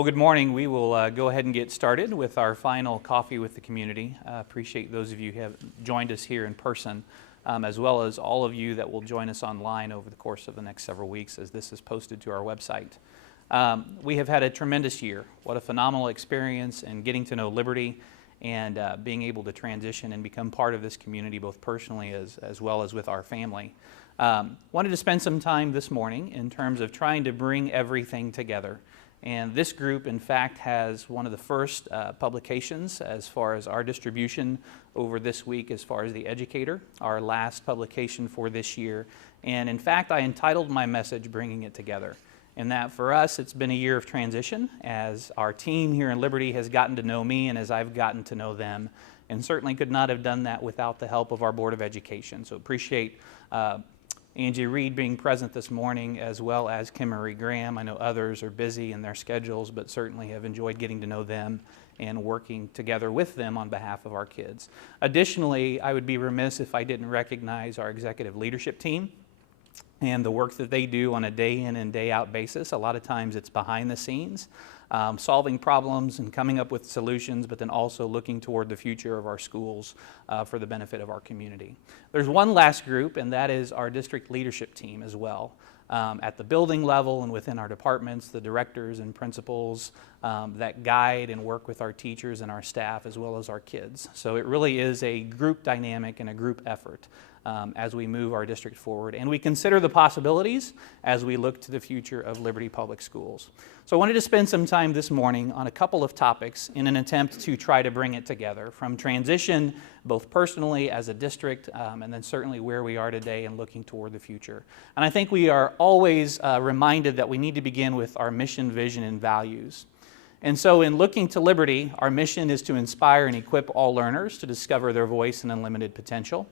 Well, good morning. We will go ahead and get started with our final Coffee with the Community. Appreciate those of you who have joined us here in person, as well as all of you that will join us online over the course of the next several weeks as this is posted to our website. We have had a tremendous year. What a phenomenal experience in getting to know Liberty and being able to transition and become part of this community both personally as well as with our family. Wanted to spend some time this morning in terms of trying to bring everything together. And this group, in fact, has one of the first publications as far as our distribution over this week as far as The Educator, our last publication for this year. And in fact, I entitled my message, Bringing It Together. And that for us, it's been a year of transition as our team here in Liberty has gotten to know me and as I've gotten to know them. And certainly could not have done that without the help of our Board of Education. So appreciate Angie Reed being present this morning, as well as Kimmery Graham. I know others are busy in their schedules, but certainly have enjoyed getting to know them and working together with them on behalf of our kids. Additionally, I would be remiss if I didn't recognize our executive leadership team and the work that they do on a day in and day out basis. A lot of times it's behind the scenes, solving problems and coming up with solutions, but then also looking toward the future of our schools for the benefit of our community. There's one last group, and that is our district leadership team as well. At the building level and within our departments, the directors and principals that guide and work with our teachers and our staff as well as our kids. So it really is a group dynamic and a group effort as we move our district forward. And we consider the possibilities as we look to the future of Liberty Public Schools. So I wanted to spend some time this morning on a couple of topics in an attempt to try to bring it together, from transition both personally as a district and then certainly where we are today and looking toward the future. And I think we are always reminded that we need to begin with our mission, vision, and values. And so in looking to Liberty, our mission is to inspire and equip all learners to discover their voice and unlimited potential.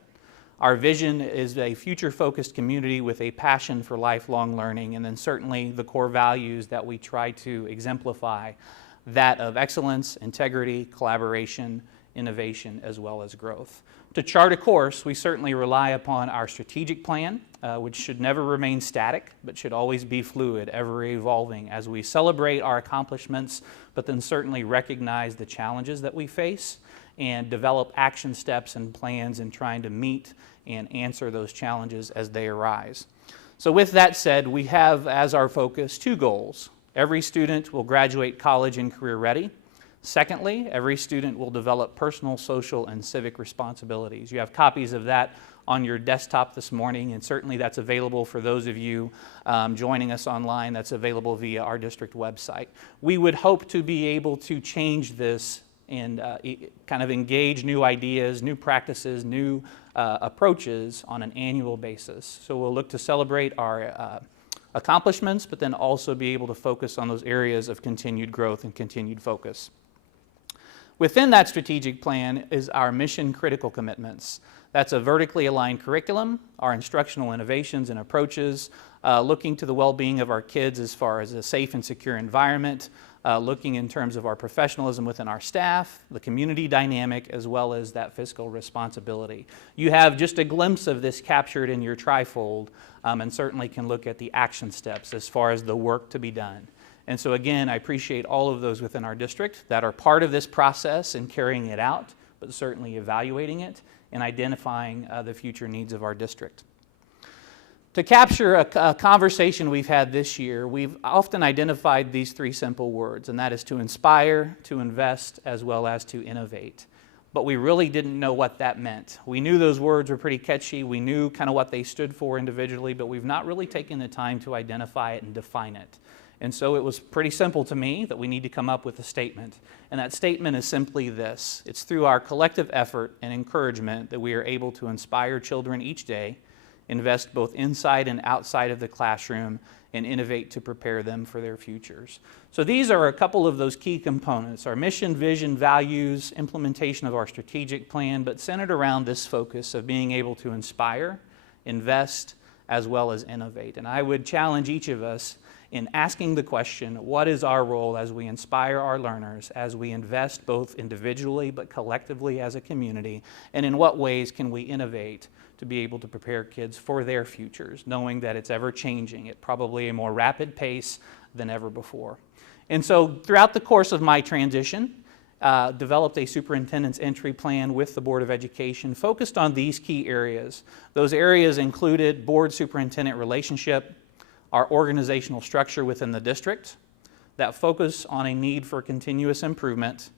Our vision is a future-focused community with a passion for lifelong learning, and then certainly the core values that we try to exemplify, that of excellence, integrity, collaboration, innovation, as well as growth. To chart a course, we certainly rely upon our strategic plan, which should never remain static, but should always be fluid, ever evolving as we celebrate our accomplishments, but then certainly recognize the challenges that we face and develop action steps and plans in trying to meet and answer those challenges as they arise. So with that said, we have as our focus two goals. Every student will graduate college and career ready. Secondly, every student will develop personal, social, and civic responsibilities. You have copies of that on your desktop this morning, and certainly that's available for those of you joining us online. That's available via our district website. We would hope to be able to change this and kind of engage new ideas, new practices, new approaches on an annual basis. So we'll look to celebrate our accomplishments, but then also be able to focus on those areas of continued growth and continued focus. Within that strategic plan is our mission-critical commitments. That's a vertically aligned curriculum, our instructional innovations and approaches, looking to the well-being of our kids as far as a safe and secure environment, looking in terms of our professionalism within our staff, the community dynamic, as well as that fiscal responsibility. You have just a glimpse of this captured in your trifold and certainly can look at the action steps as far as the work to be done. And so again, I appreciate all of those within our district that are part of this process and carrying it out, but certainly evaluating it and identifying the future needs of our district. To capture a conversation we've had this year, we've often identified these three simple words, and that is to inspire, to invest, as well as to innovate. But we really didn't know what that meant. We knew those words were pretty catchy. We knew kind of what they stood for individually, but we've not really taken the time to identify it and define it. And so it was pretty simple to me that we need to come up with a statement. And that statement is simply this. It's through our collective effort and encouragement that we are able to inspire children each day, invest both inside and outside of the classroom, and innovate to prepare them for their futures. So these are a couple of those key components, our mission, vision, values, implementation of our strategic plan, but centered around this focus of being able to inspire, invest, as well as innovate. And I would challenge each of us in asking the question, what is our role as we inspire our learners, as we invest both individually but collectively as a community, and in what ways can we innovate to be able to prepare kids for their futures, knowing that it's ever changing at probably a more rapid pace than ever before. And so throughout the course of my transition, developed a superintendent's entry plan with the Board of Education focused on these key areas. Those areas included board superintendent relationship, our organizational structure within the district, that focus on a need for continuous improvement,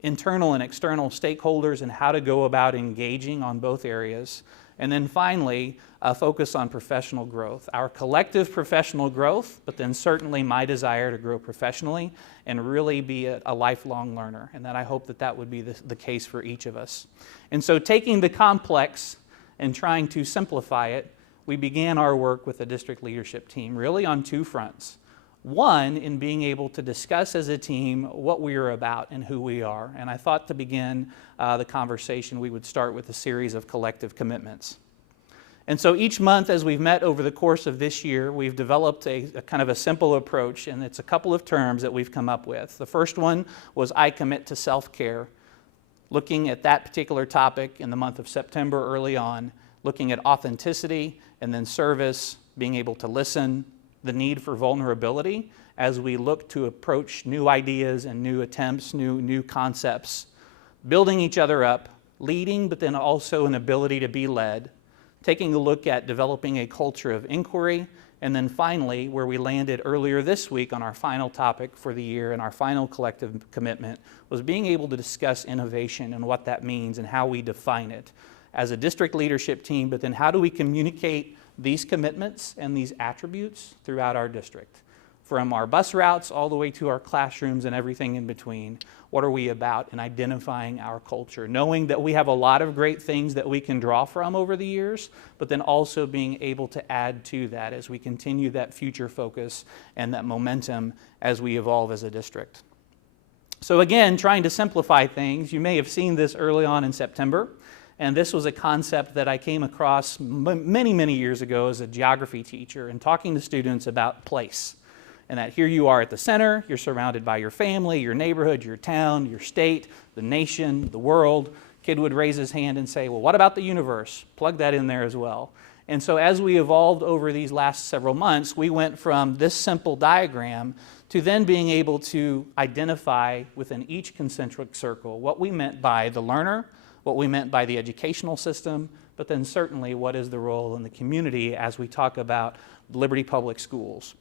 internal and external stakeholders and how to go about engaging on both areas, and then finally, a focus on professional growth. Our collective professional growth, but then certainly my desire to grow professionally and really be a lifelong learner, and that I hope that that would be the case for each of us. And so taking the complex and trying to simplify it, we began our work with the district leadership team really on two fronts. One, in being able to discuss as a team what we are about and who we are. And I thought to begin the conversation, we would start with a series of collective commitments. And so each month as we've met over the course of this year, we've developed a kind of a simple approach, and it's a couple of terms that we've come up with. The first one was I commit to self-care, looking at that particular topic in the month of September early on, looking at authenticity and then service, being able to listen, the need for vulnerability as we look to approach new ideas and new attempts, new concepts, building each other up, leading, but then also an ability to be led, taking a look at developing a culture of inquiry, and then finally, where we landed earlier this week on our final topic for the year and our final collective commitment was being able to discuss innovation and what that means and how we define it as a district leadership team, but then how do we communicate these commitments and these attributes throughout our district. From our bus routes all the way to our classrooms and everything in between, what are we about in identifying our culture? Knowing that we have a lot of great things that we can draw from over the years, but then also being able to add to that as we continue that future focus and that momentum as we evolve as a district. So again, trying to simplify things, you may have seen this early on in September. And this was a concept that I came across many, many years ago as a geography teacher and talking to students about place. And that here you are at the center, you're surrounded by your family, your neighborhood, your town, your state, the nation, the world. Kid would raise his hand and say, well, what about the universe? Plug that in there as well. And so as we evolved over these last several months, we went from this simple diagram to then being able to identify within each concentric circle what we meant by the learner, what we meant by the educational system, but then certainly what is the role in the community as we talk about Liberty Public Schools.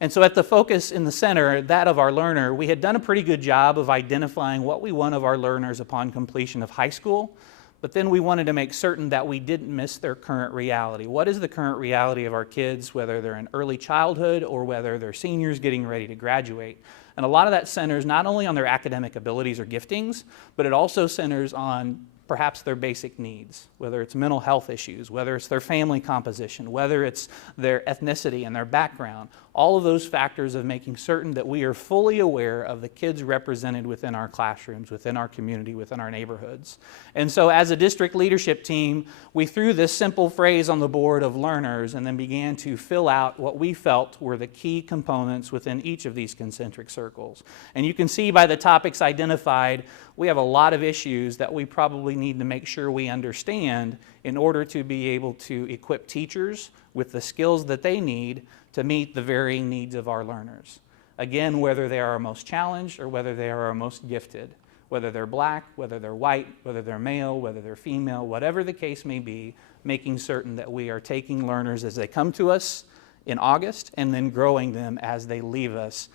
And so at the focus in the center, that of our learner, we had done a pretty good job of identifying what we want of our learners upon completion of high school, but then we wanted to make certain that we didn't miss their current reality. What is the current reality of our kids, whether they're in early childhood or whether they're seniors getting ready to graduate? And a lot of that centers not only on their academic abilities or giftings, but it also centers on perhaps their basic needs, whether it's mental health issues, whether it's their family composition, whether it's their ethnicity and their background. All of those factors of making certain that we are fully aware of the kids represented within our classrooms, within our community, within our neighborhoods. And so as a district leadership team, we threw this simple phrase on the board of learners and then began to fill out what we felt were the key components within each of these concentric circles. And you can see by the topics identified, we have a lot of issues that we probably need to make sure we understand in order to be able to equip teachers with the skills that they need to meet the varying needs of our learners. Again, whether they are our most challenged or whether they are our most gifted, whether they're black, whether they're white, whether they're male, whether they're female, whatever the case may be, making certain that we are taking learners as they come to us in August and then growing them as they leave us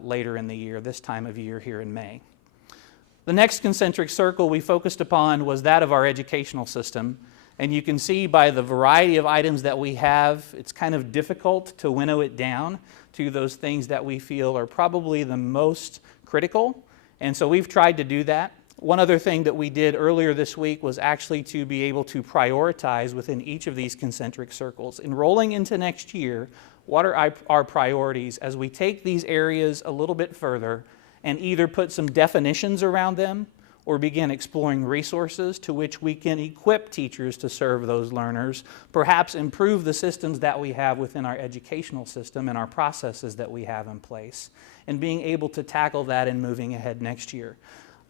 later in the year, this time of year here in May. The next concentric circle we focused upon was that of our educational system. And you can see by the variety of items that we have, it's kind of difficult to winnow it down to those things that we feel are probably the most critical. And so we've tried to do that. One other thing that we did earlier this week was actually to be able to prioritize within each of these concentric circles. In rolling into next year, what are our priorities as we take these areas a little bit further and either put some definitions around them or begin exploring resources to which we can equip teachers to serve those learners, perhaps improve the systems that we have within our educational system and our processes that we have in place, and being able to tackle that and moving ahead next year.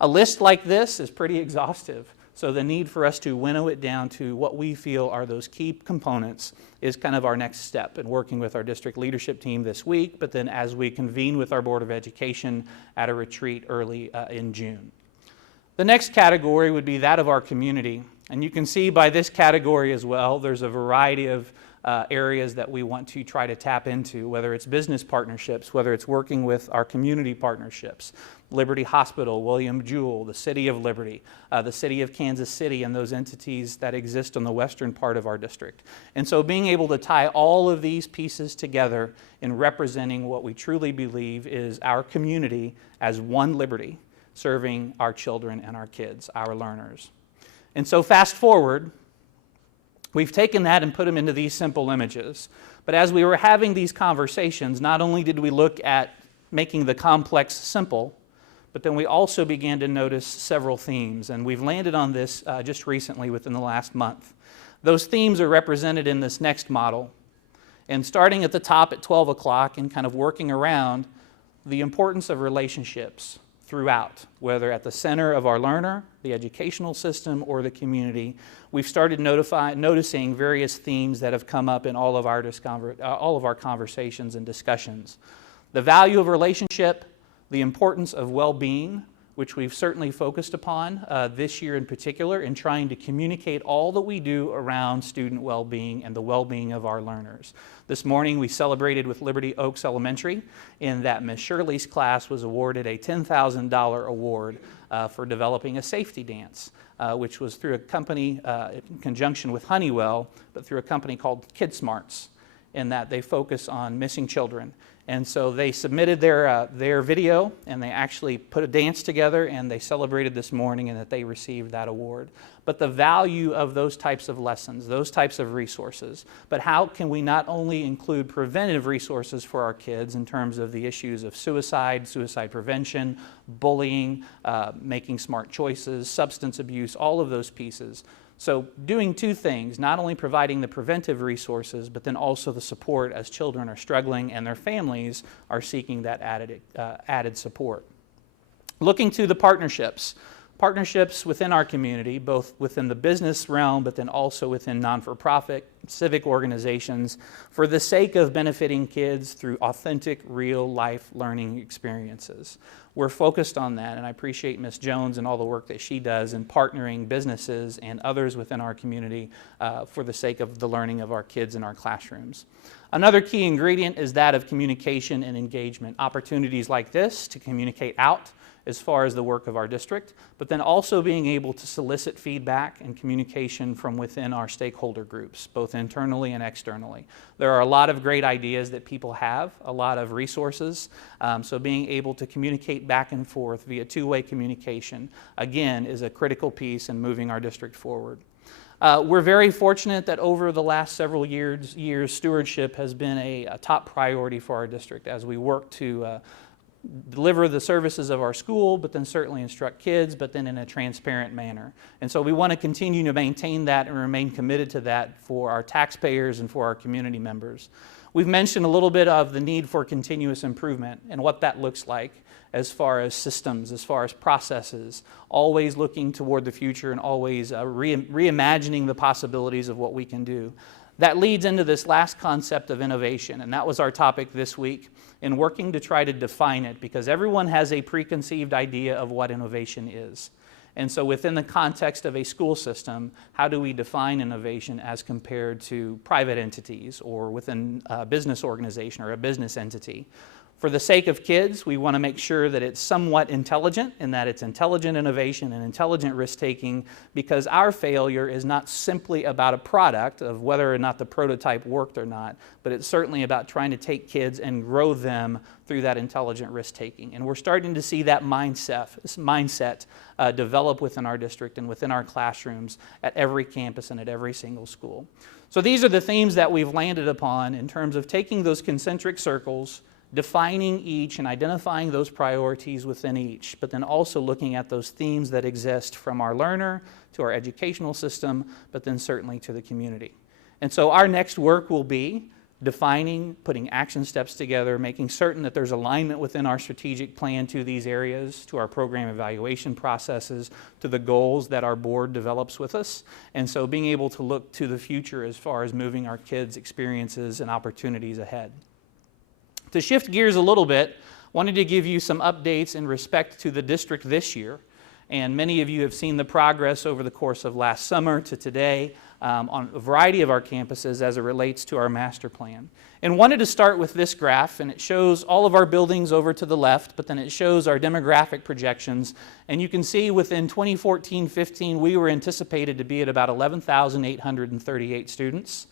A list like this is pretty exhaustive. So the need for us to winnow it down to what we feel are those key components is kind of our next step in working with our district leadership team this week, but then as we convene with our Board of Education at a retreat early in June. The next category would be that of our community. And you can see by this category as well, there's a variety of areas that we want to try to tap into, whether it's business partnerships, whether it's working with our community partnerships, Liberty Hospital, William Jewell, the City of Liberty, the City of Kansas City, and those entities that exist on the western part of our district. And so being able to tie all of these pieces together in representing what we truly believe is our community as one Liberty, serving our children and our kids, our learners. And so fast forward, we've taken that and put them into these simple images. But as we were having these conversations, not only did we look at making the complex simple, but then we also began to notice several themes. And we've landed on this just recently within the last month. Those themes are represented in this next model. And starting at the top at 12 o'clock and kind of working around the importance of relationships throughout, whether at the center of our learner, the educational system, or the community. We've started noticing various themes that have come up in all of our conversations and discussions. The value of relationship, the importance of well-being, which we've certainly focused upon this year in particular in trying to communicate all that we do around student well-being and the well-being of our learners. This morning we celebrated with Liberty Oaks Elementary in that Ms. Shirley's class was awarded a $10,000 award for developing a safety dance, which was through a company in conjunction with Honeywell, but through a company called KidSmarts, in that they focus on missing children. And so they submitted their video, and they actually put a dance together, and they celebrated this morning and that they received that award. But the value of those types of lessons, those types of resources, but how can we not only include preventative resources for our kids in terms of the issues of suicide, suicide prevention, bullying, making smart choices, substance abuse, all of those pieces. So doing two things, not only providing the preventive resources, but then also the support as children are struggling and their families are seeking that added support. Looking to the partnerships within our community, both within the business realm, but then also within non-for-profit, civic organizations, for the sake of benefiting kids through authentic, real-life learning experiences. We're focused on that, and I appreciate Ms. Jones and all the work that she does in partnering businesses and others within our community for the sake of the learning of our kids in our classrooms. Another key ingredient is that of communication and engagement. Opportunities like this to communicate out as far as the work of our district, but then also being able to solicit feedback and communication from within our stakeholder groups, both internally and externally. There are a lot of great ideas that people have, a lot of resources, so being able to communicate back and forth via two-way communication, again, is a critical piece in moving our district forward. We're very fortunate that over the last several years, stewardship has been a top priority for our district as we work to deliver the services of our school, but then certainly instruct kids, but then in a transparent manner. And so we want to continue to maintain that and remain committed to that for our taxpayers and for our community members. We've mentioned a little bit of the need for continuous improvement and what that looks like as far as systems, as far as processes, always looking toward the future and always reimagining the possibilities of what we can do. That leads into this last concept of innovation, and that was our topic this week in working to try to define it, because everyone has a preconceived idea of what innovation is. And so within the context of a school system, how do we define innovation as compared to private entities or within a business organization or a business entity? For the sake of kids, we want to make sure that it's somewhat intelligent and that it's intelligent innovation and intelligent risk-taking, because our failure is not simply about a product of whether or not the prototype worked or not, but it's certainly about trying to take kids and grow them through that intelligent risk-taking. And we're starting to see that mindset develop within our district and within our classrooms at every campus and at every single school. So these are the themes that we've landed upon in terms of taking those concentric circles, defining each and identifying those priorities within each, but then also looking at those themes that exist from our learner to our educational system, but then certainly to the community. And so our next work will be defining, putting action steps together, making certain that there's alignment within our strategic plan to these areas, to our program evaluation processes, to the goals that our board develops with us. And so being able to look to the future as far as moving our kids' experiences and opportunities ahead. To shift gears a little bit, wanted to give you some updates in respect to the district this year. And many of you have seen the progress over the course of last summer to today on a variety of our campuses as it relates to our master plan. And wanted to start with this graph, and it shows all of our buildings over to the left, but then it shows our demographic projections. And you can see within 2014-15, we were anticipated to be at about 11,838 students,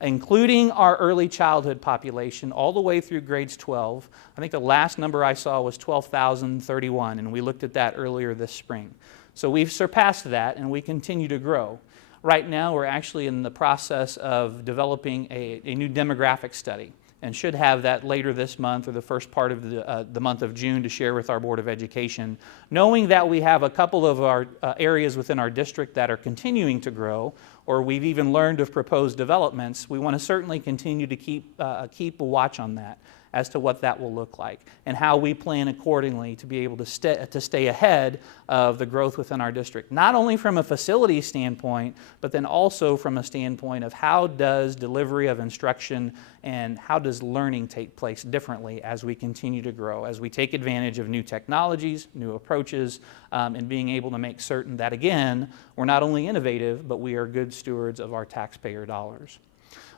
including our early childhood population all the way through grades 12. I think the last number I saw was 12,031, and we looked at that earlier this spring. So we've surpassed that, and we continue to grow. Right now, we're actually in the process of developing a new demographic study, and should have that later this month or the first part of the month of June to share with our Board of Education. Knowing that we have a couple of our areas within our district that are continuing to grow, or we've even learned of proposed developments, we want to certainly continue to keep a watch on that as to what that will look like and how we plan accordingly to be able to stay ahead of the growth within our district. Not only from a facility standpoint, but then also from a standpoint of how does delivery of instruction and how does learning take place differently as we continue to grow, as we take advantage of new technologies, new approaches, and being able to make certain that, again, we're not only innovative, but we are good stewards of our taxpayer dollars.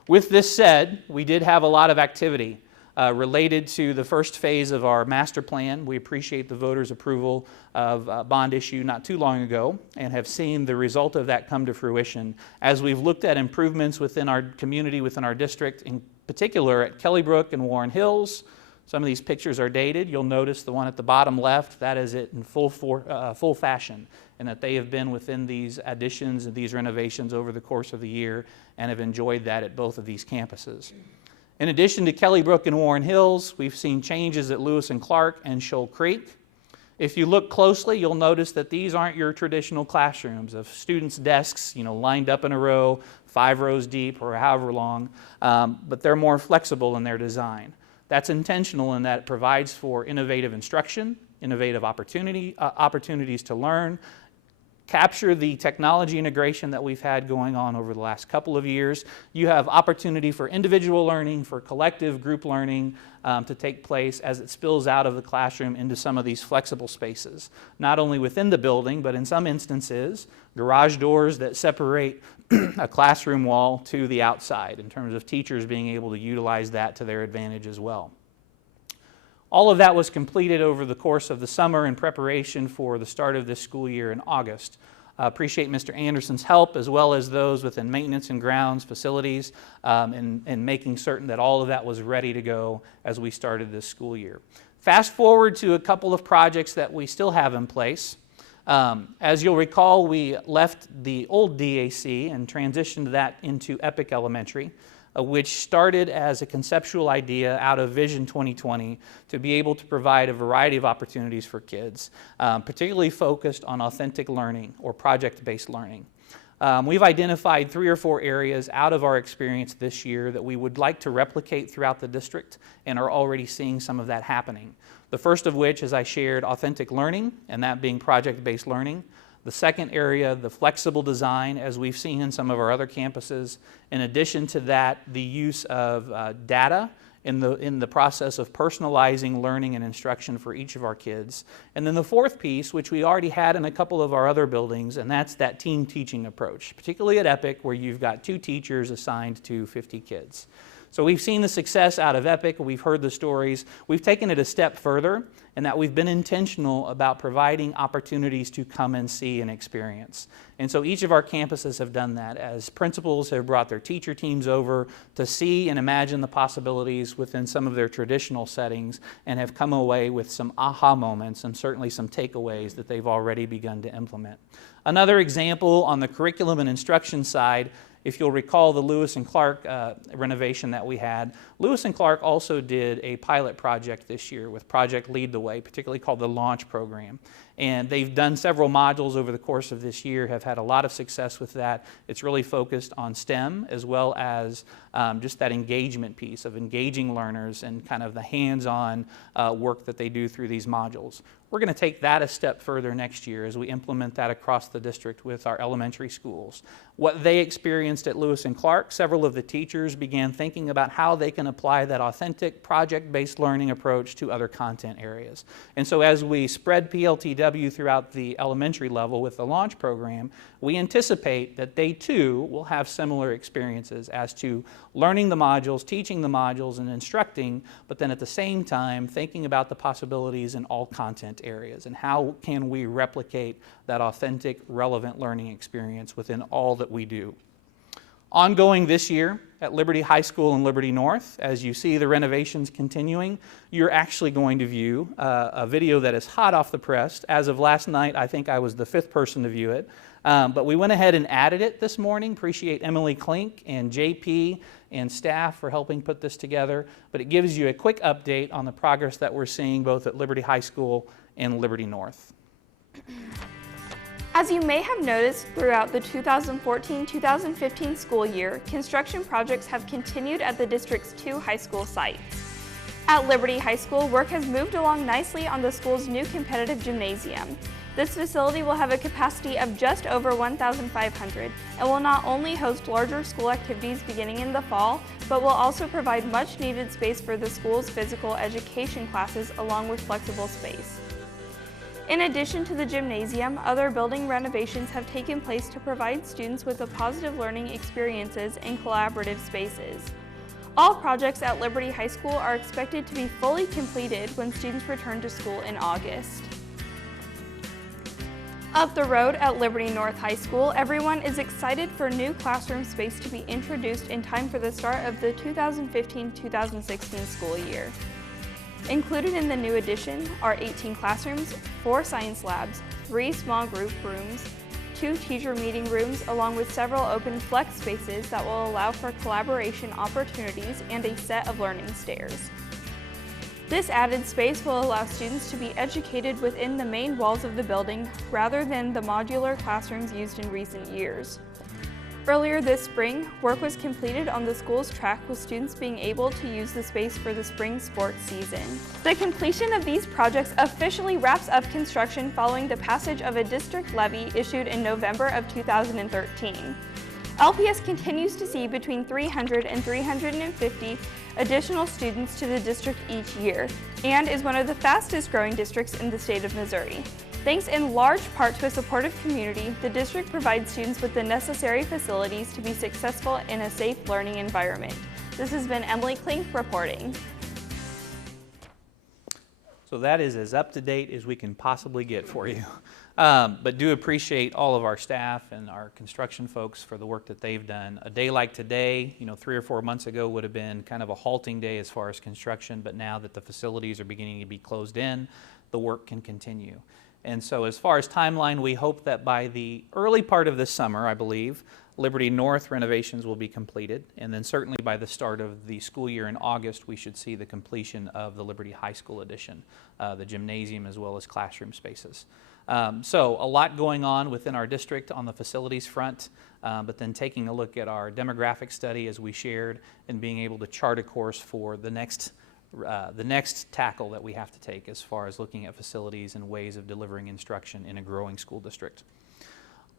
With this said, we did have a lot of activity related to the first phase of our master plan. We appreciate the voters' approval of a bond issue not too long ago and have seen the result of that come to fruition as we've looked at improvements within our community, within our district, in particular at Kellybrook and Warren Hills. Some of these pictures are dated. You'll notice the one at the bottom left, that is it in full fashion, and that they have been within these additions and these renovations over the course of the year and have enjoyed that at both of these campuses. In addition to Kellybrook and Warren Hills, we've seen changes at Lewis and Clark and Shoal Creek. If you look closely, you'll notice that these aren't your traditional classrooms of students' desks, lined up in a row, 5 rows deep or however long, but they're more flexible in their design. That's intentional in that it provides for innovative instruction, innovative opportunities to learn, capture the technology integration that we've had going on over the last couple of years. You have opportunity for individual learning, for collective group learning to take place as it spills out of the classroom into some of these flexible spaces. Not only within the building, but in some instances, garage doors that separate a classroom wall to the outside in terms of teachers being able to utilize that to their advantage as well. All of that was completed over the course of the summer in preparation for the start of this school year in August. Appreciate Mr. Anderson's help as well as those within maintenance and grounds facilities in making certain that all of that was ready to go as we started this school year. Fast forward to a couple of projects that we still have in place. As you'll recall, we left the old DAC and transitioned that into Epic Elementary, which started as a conceptual idea out of Vision 2020 to be able to provide a variety of opportunities for kids, particularly focused on authentic learning or project-based learning. We've identified 3 or 4 areas out of our experience this year that we would like to replicate throughout the district and are already seeing some of that happening. The first of which, as I shared, authentic learning, and that being project-based learning. The second area, the flexible design, as we've seen in some of our other campuses. In addition to that, the use of data in the process of personalizing learning and instruction for each of our kids. And then the fourth piece, which we already had in a couple of our other buildings, and that's that team teaching approach, particularly at Epic, where you've got 2 teachers assigned to 50 kids. So we've seen the success out of Epic, we've heard the stories. We've taken it a step further in that we've been intentional about providing opportunities to come and see and experience. And so each of our campuses have done that as principals have brought their teacher teams over to see and imagine the possibilities within some of their traditional settings and have come away with some aha moments and certainly some takeaways that they've already begun to implement. Another example on the curriculum and instruction side, if you'll recall the Lewis and Clark renovation that we had, Lewis and Clark also did a pilot project this year with Project Lead the Way, particularly called the Launch Program. And they've done several modules over the course of this year, have had a lot of success with that. It's really focused on STEM as well as just that engagement piece of engaging learners and kind of the hands-on work that they do through these modules. We're going to take that a step further next year as we implement that across the district with our elementary schools. What they experienced at Lewis and Clark, several of the teachers began thinking about how they can apply that authentic project-based learning approach to other content areas. And so as we spread PLTW throughout the elementary level with the launch program, we anticipate that they too will have similar experiences as to learning the modules, teaching the modules, and instructing, but then at the same time thinking about the possibilities in all content areas and how can we replicate that authentic, relevant learning experience within all that we do. Ongoing this year at Liberty High School and Liberty North, as you see the renovations continuing, you're actually going to view a video that is hot off the press. As of last night, I think I was the 5th person to view it. But we went ahead and added it this morning. Appreciate Emily Klink and JP and staff for helping put this together. But it gives you a quick update on the progress that we're seeing both at Liberty High School and Liberty North. As you may have noticed throughout the 2014-2015 school year, construction projects have continued at the district's 2 high school sites. At Liberty High School, work has moved along nicely on the school's new competitive gymnasium. This facility will have a capacity of just over 1,500 and will not only host larger school activities beginning in the fall, but will also provide much needed space for the school's physical education classes along with flexible space. In addition to the gymnasium, other building renovations have taken place to provide students with the positive learning experiences and collaborative spaces. All projects at Liberty High School are expected to be fully completed when students return to school in August. Up the road at Liberty North High School, everyone is excited for new classroom space to be introduced in time for the start of the 2015-2016 school year. Included in the new addition are 18 classrooms, 4 science labs, 3 small group rooms, 2 teacher meeting rooms, along with several open flex spaces that will allow for collaboration opportunities and a set of learning stairs. This added space will allow students to be educated within the main walls of the building rather than the modular classrooms used in recent years. Earlier this spring, work was completed on the school's track with students being able to use the space for the spring sports season. The completion of these projects officially wraps up construction following the passage of a district levy issued in November of 2013. LPS continues to see between 300 and 350 additional students to the district each year and is one of the fastest growing districts in the state of Missouri. Thanks in large part to a supportive community, the district provides students with the necessary facilities to be successful in a safe learning environment. This has been Emily Klink reporting. So that is as up to date as we can possibly get for you. But do appreciate all of our staff and our construction folks for the work that they've done. A day like today, 3 or 4 months ago would have been kind of a halting day as far as construction, but now that the facilities are beginning to be closed in, the work can continue. And so as far as timeline, we hope that by the early part of this summer, I believe, Liberty North renovations will be completed. And then certainly by the start of the school year in August, we should see the completion of the Liberty High School addition, the gymnasium as well as classroom spaces. So a lot going on within our district on the facilities front, but then taking a look at our demographic study as we shared and being able to chart a course for the next tackle that we have to take as far as looking at facilities and ways of delivering instruction in a growing school district.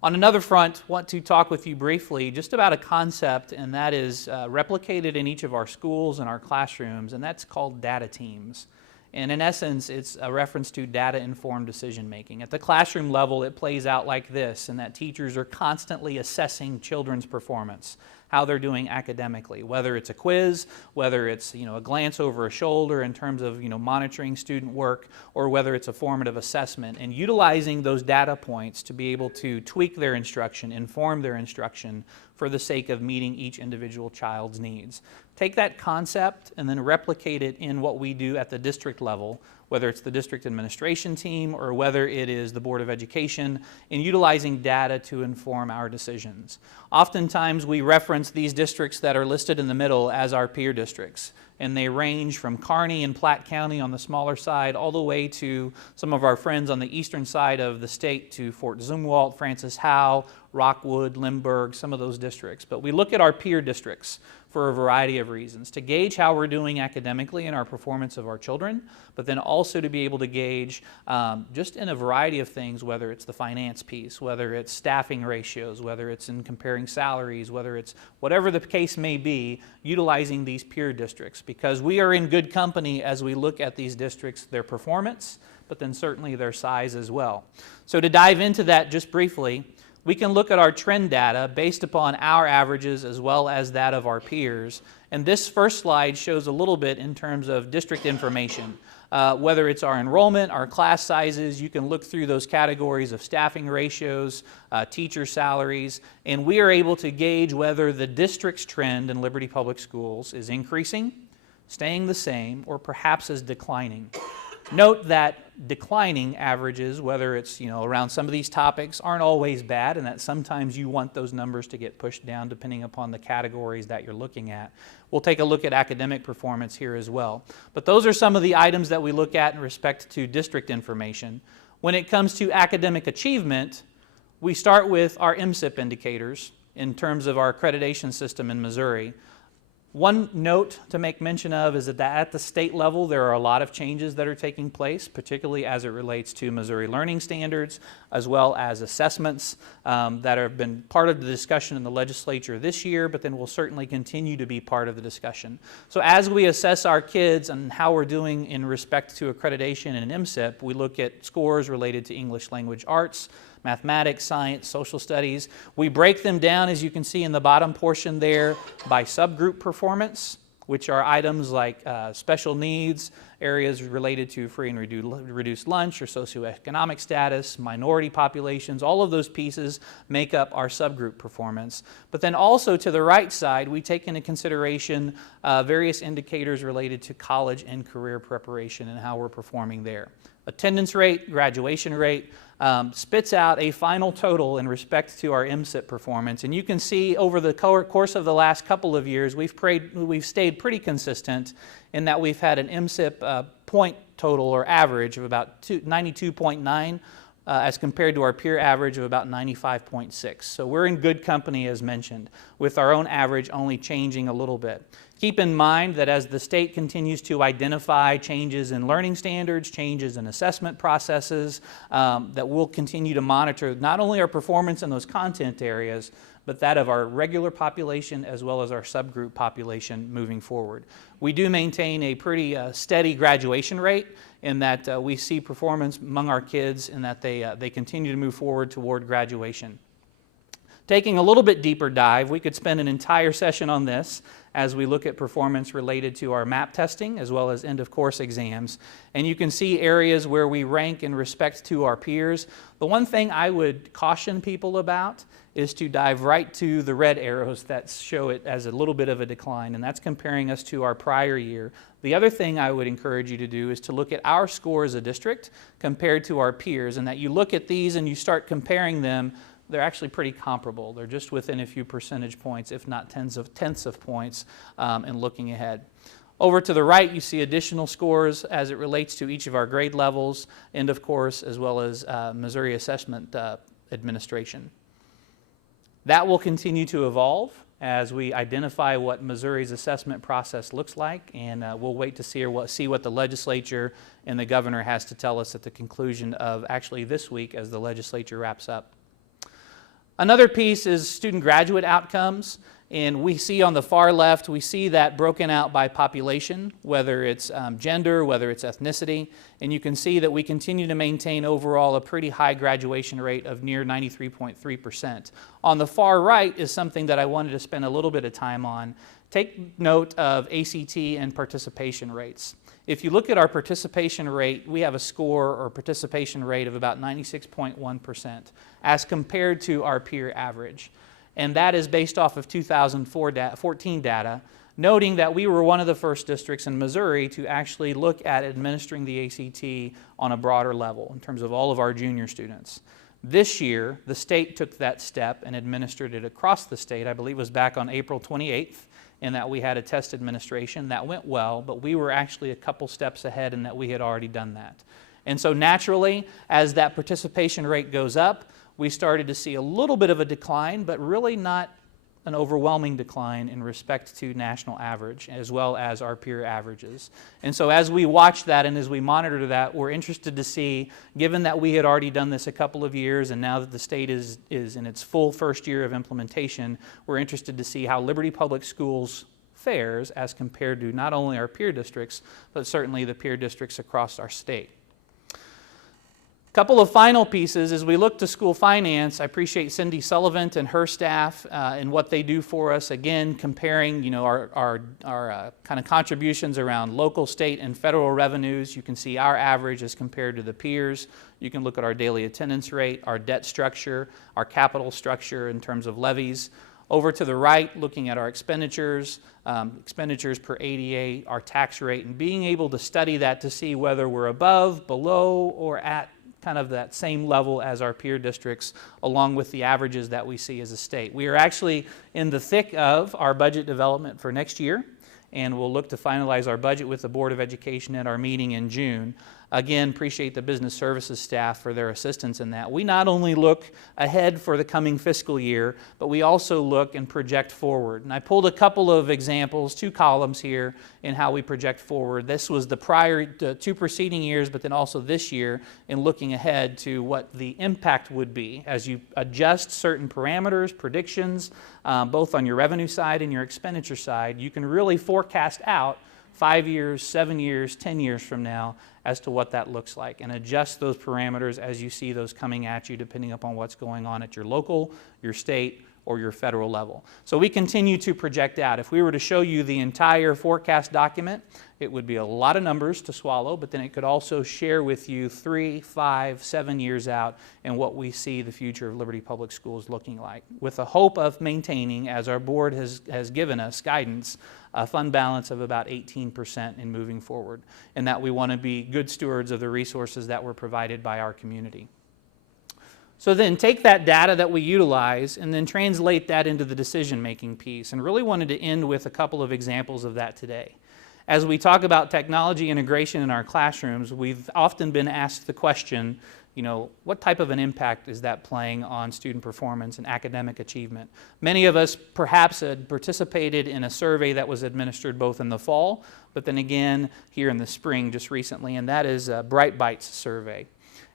On another front, want to talk with you briefly just about a concept, and that is replicated in each of our schools and our classrooms, and that's called data teams. And in essence, it's a reference to data-informed decision-making. At the classroom level, it plays out like this, in that teachers are constantly assessing children's performance, how they're doing academically, whether it's a quiz, whether it's a glance over a shoulder in terms of monitoring student work, or whether it's a formative assessment, and utilizing those data points to be able to tweak their instruction, inform their instruction for the sake of meeting each individual child's needs. Take that concept and then replicate it in what we do at the district level whether it's the district administration team or whether it is the Board of Education, in utilizing data to inform our decisions. Oftentimes we reference these districts that are listed in the middle as our peer districts, and they range from Kearney and Platte County on the smaller side all the way to some of our friends on the eastern side of the state to Fort Zumwalt, Francis Howe, Rockwood, Lindbergh, some of those districts. But we look at our peer districts for a variety of reasons, to gauge how we're doing academically in our performance of our children, but then also to be able to gauge just in a variety of things, whether it's the finance piece, whether it's staffing ratios, whether it's in comparing salaries, whether it's whatever the case may be, utilizing these peer districts, because we are in good company as we look at these districts, their performance, but then certainly their size as well. So to dive into that just briefly, we can look at our trend data based upon our averages as well as that of our peers. And this first slide shows a little bit in terms of district information. Whether it's our enrollment, our class sizes, you can look through those categories of staffing ratios, teacher salaries, and we are able to gauge whether the district's trend in Liberty Public Schools is increasing, staying the same, or perhaps is declining. Note that declining averages, whether it's around some of these topics, aren't always bad, and that sometimes you want those numbers to get pushed down depending upon the categories that you're looking at. We'll take a look at academic performance here as well. But those are some of the items that we look at in respect to district information. When it comes to academic achievement, we start with our MSIP indicators in terms of our accreditation system in Missouri. One note to make mention of is that at the state level there are a lot of changes that are taking place, particularly as it relates to Missouri learning standards as well as assessments that have been part of the discussion in the legislature this year, but then will certainly continue to be part of the discussion. So as we assess our kids and how we're doing in respect to accreditation and MSIP, we look at scores related to English language arts, mathematics, science, social studies. We break them down, as you can see in the bottom portion there, by subgroup performance, which are items like special needs, areas related to free and reduced lunch or socioeconomic status, minority populations. All of those pieces make up our subgroup performance. But then also to the right side, we take into consideration various indicators related to college and career preparation and how we're performing there. Attendance rate, graduation rate, spits out a final total in respect to our MSIP performance. And you can see over the course of the last couple of years, we've stayed pretty consistent in that we've had an MSIP point total or average of about 92.9 as compared to our peer average of about 95.6. So we're in good company, as mentioned, with our own average only changing a little bit. Keep in mind that as the state continues to identify changes in learning standards, changes in assessment processes, that we'll continue to monitor not only our performance in those content areas, but that of our regular population as well as our subgroup population moving forward. We do maintain a pretty steady graduation rate in that we see performance among our kids in that they continue to move forward toward graduation. Taking a little bit deeper dive, we could spend an entire session on this as we look at performance related to our MAP testing as well as end of course exams. And you can see areas where we rank in respect to our peers. The one thing I would caution people about is to dive right to the red arrows that show it as a little bit of a decline, and that's comparing us to our prior year. The other thing I would encourage you to do is to look at our score as a district compared to our peers, and that you look at these and you start comparing them. They're actually pretty comparable. They're just within a few percentage points, if not tenths of points, in looking ahead. Over to the right, you see additional scores as it relates to each of our grade levels, end of course, as well as Missouri Assessment Administration. That will continue to evolve as we identify what Missouri's assessment process looks like, and we'll wait to see what the legislature and the governor has to tell us at the conclusion of actually this week as the legislature wraps up. Another piece is student graduate outcomes, and we see on the far left, we see that broken out by population, whether it's gender, whether it's ethnicity, and you can see that we continue to maintain overall a pretty high graduation rate of near 93.3%. On the far right is something that I wanted to spend a little bit of time on. Take note of ACT and participation rates. If you look at our participation rate, we have a score or participation rate of about 96.1% as compared to our peer average. And that is based off of 2014 data. noting that we were one of the first districts in Missouri to actually look at administering the ACT on a broader level in terms of all of our junior students. This year, the state took that step and administered it across the state. I believe it was back on April 28th, in that we had a test administration. That went well, but we were actually a couple steps ahead in that we had already done that. And so naturally, as that participation rate goes up, we started to see a little bit of a decline, but really not an overwhelming decline in respect to national average, as well as our peer averages. And so as we watch that and as we monitor that, we're interested to see, given that we had already done this a couple of years and now that the state is in its full first year of implementation, we're interested to see how Liberty Public Schools fares as compared to not only our peer districts, but certainly the peer districts across our state. Couple of final pieces as we look to school finance. I appreciate Cindy Sullivan and her staff and what they do for us. Again, comparing our kind of contributions around local, state, and federal revenues. You can see our average as compared to the peers. You can look at our daily attendance rate, our debt structure, our capital structure in terms of levies. Over to the right, looking at our expenditures, expenditures per ADA, our tax rate, and being able to study that to see whether we're above, below, or at kind of that same level as our peer districts, along with the averages that we see as a state. We are actually in the thick of our budget development for next year, and we'll look to finalize our budget with the Board of Education at our meeting in June. Again, appreciate the business services staff for their assistance in that. We not only look ahead for the coming fiscal year, but we also look and project forward. And I pulled a couple of examples, 2 columns here, in how we project forward. This was the prior 2 preceding years, but then also this year in looking ahead to what the impact would be as you adjust certain parameters, predictions, both on your revenue side and your expenditure side. You can really forecast out 5 years, 7 years, 10 years from now as to what that looks like, and adjust those parameters as you see those coming at you depending upon what's going on at your local, your state, or your federal level. So we continue to project out. If we were to show you the entire forecast document, it would be a lot of numbers to swallow, but then it could also share with you 3, 5, 7 years out and what we see the future of Liberty Public Schools looking like, with the hope of maintaining, as our board has given us guidance, a fund balance of about 18% in moving forward, and that we want to be good stewards of the resources that were provided by our community. So then take that data that we utilize and then translate that into the decision-making piece, and really wanted to end with a couple of examples of that today. As we talk about technology integration in our classrooms, we've often been asked the question, what type of an impact is that playing on student performance and academic achievement? Many of us perhaps had participated in a survey that was administered both in the fall, but then again here in the spring just recently, and that is a Bright Bites survey.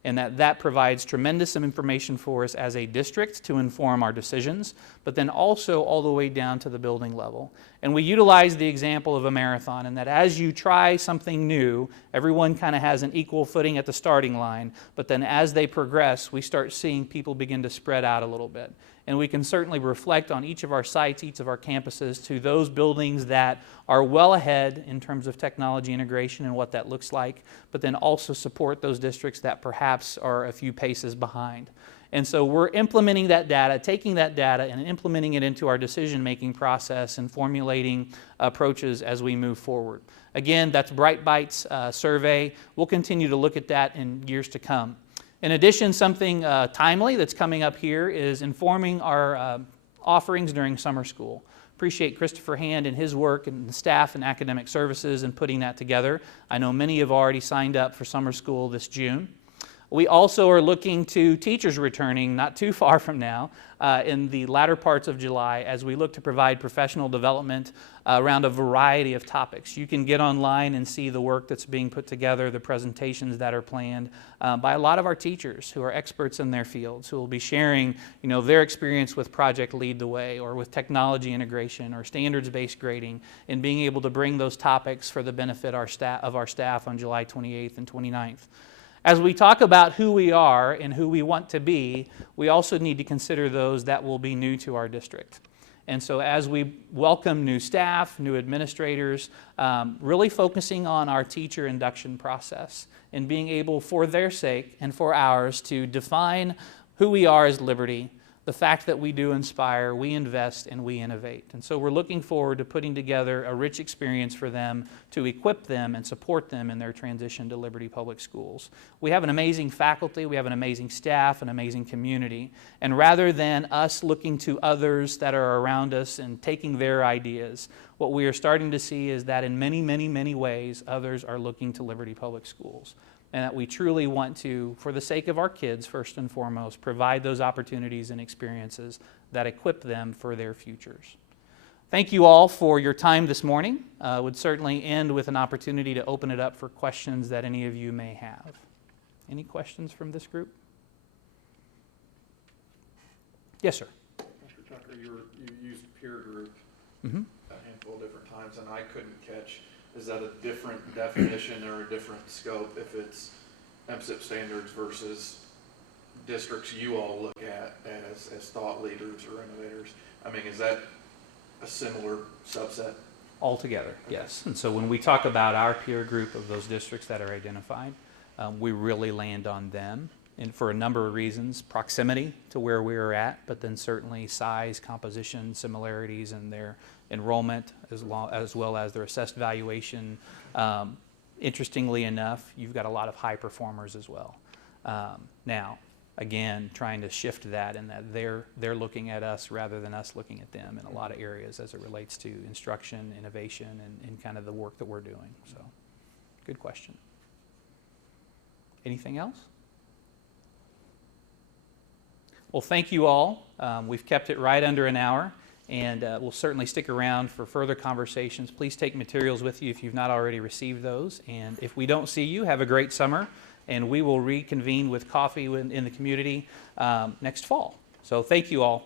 And that provides tremendous information for us as a district to inform our decisions, but then also all the way down to the building level. And we utilize the example of a marathon, and that as you try something new, everyone kind of has an equal footing at the starting line, but then as they progress, we start seeing people begin to spread out a little bit. And we can certainly reflect on each of our sites, each of our campuses, to those buildings that are well ahead in terms of technology integration and what that looks like, but then also support those districts that perhaps are a few paces behind. And so we're implementing that data, taking that data and implementing it into our decision-making process and formulating approaches as we move forward. Again, that's Bright Bites survey. We'll continue to look at that in years to come. In addition, something timely that's coming up here is informing our offerings during summer school. Appreciate Christopher Hand and his work and the staff and academic services in putting that together. I know many have already signed up for summer school this June. We also are looking to teachers returning not too far from now in the latter parts of July as we look to provide professional development around a variety of topics. You can get online and see the work that's being put together, the presentations that are planned by a lot of our teachers who are experts in their fields, who will be sharing their experience with Project Lead the Way or with technology integration or standards-based grading, and being able to bring those topics for the benefit of our staff on July 28th and 29th. As we talk about who we are and who we want to be, we also need to consider those that will be new to our district. And so as we welcome new staff, new administrators, really focusing on our teacher induction process and being able, for their sake and for ours, to define who we are as Liberty, the fact that we do inspire, we invest, and we innovate. And so we're looking forward to putting together a rich experience for them to equip them and support them in their transition to Liberty Public Schools. We have an amazing faculty, we have an amazing staff, an amazing community, and rather than us looking to others that are around us and taking their ideas, what we are starting to see is that in many, many, many ways, others are looking to Liberty Public Schools. And that we truly want to, for the sake of our kids, first and foremost, provide those opportunities and experiences that equip them for their futures. Thank you all for your time this morning. Would certainly end with an opportunity to open it up for questions that any of you may have. Any questions from this group? Yes, sir. Mr. Tucker, you used peer group Mm-hmm. a handful of different times, and I couldn't catch, is that a different definition or a different scope if it's MSIP standards versus districts you all look at as thought leaders or innovators? I mean, is that a similar subset? Altogether, yes. And so when we talk about our peer group of those districts that are identified, we really land on them, and for a number of reasons: proximity to where we are at, but then certainly size, composition, similarities in their enrollment, as well as their assessed valuation. Interestingly enough, you've got a lot of high performers as well. Now, again, trying to shift that in that they're looking at us rather than us looking at them in a lot of areas as it relates to instruction, innovation, and kind of the work that we're doing. So, good question. Anything else? Well, thank you all. We've kept it right under an hour, and we'll certainly stick around for further conversations. Please take materials with you if you've not already received those. And if we don't see you, have a great summer, and we will reconvene with coffee in the community next fall. So thank you all.